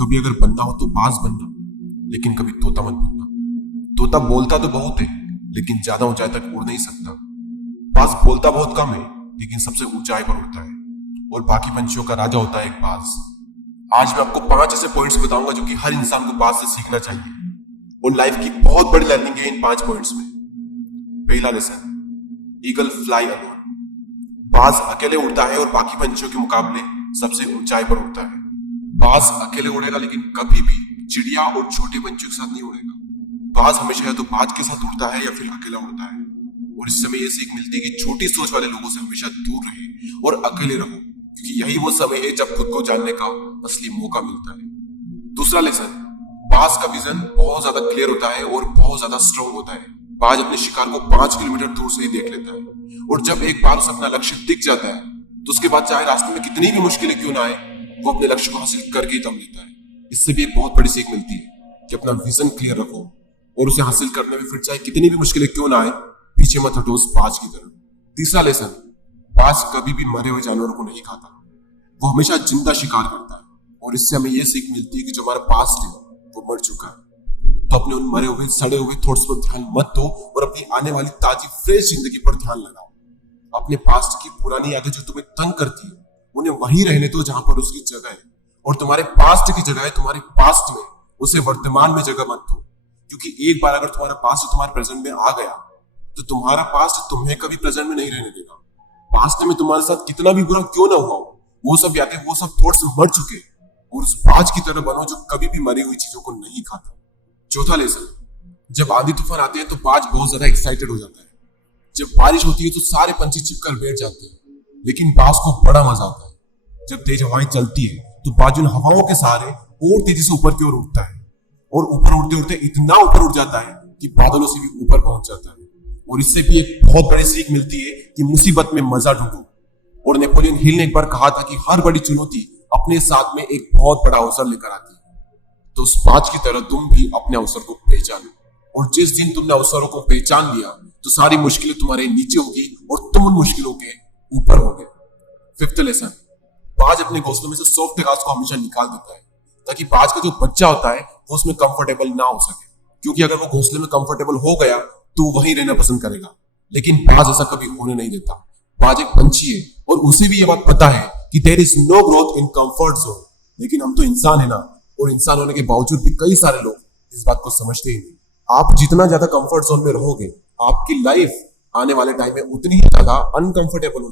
कभी अगर बनना हो तो बाज बनना, लेकिन कभी तोता मत बनना। तोता बोलता तो बहुत है, लेकिन ज्यादा ऊंचाई तक उड़ नहीं सकता। बाज बोलता बहुत कम है, लेकिन सबसे ऊंचाई पर उड़ता है, और बाकी पंछियों का राजा होता है एक बाज। आज मैं आपको 5 ऐसे पॉइंट्स बताऊंगा जो कि हर इंसान को बाज से सीखना चाहिए, और लाइफ की बहुत बड़ी लर्निंग है इन 5 पॉइंट्स में। पहला लेसन, ईगल फ्लाई अलोन। बाज अकेले उड़ता है और बाकी पंछियों के मुकाबले सबसे ऊंचाई पर उड़ता है। बाज अकेले उड़ेगा, लेकिन कभी भी चिड़िया और छोटे पंछियों के साथ नहीं उड़ेगा। बाज हमेशा या तो बाज के साथ उड़ता है या फिर अकेला उड़ता है, और इससे हमें यह सीख मिलती है कि छोटी सोच वाले लोगों से हमेशा दूर रहे और अकेले रहो, क्योंकि यही वो समय है जब खुद को जानने का असली मौका मिलता है। दूसरा लेसन, बाज का विजन बहुत ज्यादा क्लियर होता है और बहुत ज्यादा स्ट्रांग होता है। बाज अपने शिकार को 5 किलोमीटर दूर से ही देख लेता है, और जब एक बार उसे अपना लक्ष्य दिख जाता है तो उसके बाद चाहे रास्ते में कितनी भी मुश्किलें क्यों ना आए, वो अपने लक्ष्य को हासिल करके ही दम लेता है। इससे भी एक बहुत बड़ी सीख मिलती है कि अपना विजन क्लियर रखो, और उसे हासिल करने में फिर चाहे कितनी भी मुश्किलें क्यों ना आए, पीछे मत हटो उस बाज की तरफ। तीसरा लेसन, बाज कभी भी मरे हुए जानवरों को नहीं खाता, वो हमेशा जिंदा शिकार करता है, और इससे हमें यह सीख मिलती है कि जो हमारा पास्ट है वो मर चुका है, तो अपने उन मरे हुए सड़े हुए थॉट्स पर ध्यान मत दो और अपनी आने वाली ताजी फ्रेश जिंदगी पर ध्यान लगाओ। अपने पास्ट की पुरानी यादें जो तुम्हें तंग करती है, उन्हें वहीं रहने दो जहां पर उसकी जगह है, और तुम्हारे पास्ट की जगह है तुम्हारे पास्ट में, उसे वर्तमान में जगह मत दो। क्योंकि एक बार अगर तुम्हारा पास्ट तुम्हारे प्रेजेंट में आ गया, तो तुम्हारा पास्ट तुम्हें कभी प्रेजेंट में नहीं रहने देगा। पास्ट में तुम्हारे साथ कितना भी बुरा क्यों ना हुआ हो, वो सब यादें, वो सब थॉट्स मर चुके, और उस बाज की तरह बनो जो कभी भी मरी हुई चीजों को नहीं खाता। चौथा लेसन, जब आंधी तूफान आते हैं तो बाज बहुत ज्यादा एक्साइटेड हो जाता है। जब बारिश होती है तो सारे पंछी छिपकर बैठ जाते हैं, लेकिन बाज को बड़ा मजा आता है। जब तेज हवाएं चलती है तो बाज उन हवाओं के सहारे और तेजी से ऊपर की ओर उठता है, और ऊपर उड़ते उड़ते इतना ऊपर उठ जाता है कि बादलों से भी ऊपर पहुंच जाता है। और इससे भी एक बहुत बड़ी सीख मिलती है कि मुसीबत में मजा ढूंढो। और नेपोलियन हिल ने एक बार कहा था कि हर बड़ी चुनौती अपने साथ में एक बहुत बड़ा अवसर लेकर आती है। तो उस बाज की तरह तुम भी अपने अवसर को पहचानो, और जिस दिन तुमने अवसरों को पहचान लिया तो सारी मुश्किलें तुम्हारे नीचे होगी और तुम उन मुश्किलों के ऊपर होगे। फिफ्थ लेसन, बाज अपने घोंसलों में से सॉफ्ट घास को हमेशा निकाल देता है, ताकि बाज का जो बच्चा होता है वो उसमें कंफर्टेबल ना हो सके, क्योंकि अगर वो घोंसले में कंफर्टेबल हो गया तो वहीं रहना पसंद करेगा। लेकिन बाज ऐसा कभी होने नहीं देता। बाज एक पंछी है, और उसे भी ये बात पता है कि there is no growth in comfort zone. लेकिन हम तो इंसान है ना, और इंसान होने के बावजूद भी कई सारे लोग इस बात को समझते ही नहीं। आप जितना ज्यादा कंफर्ट जोन में रहोगे, आपकी लाइफ आने वाले टाइम में उतनी ही ज्यादा अनकंफर्टेबल हो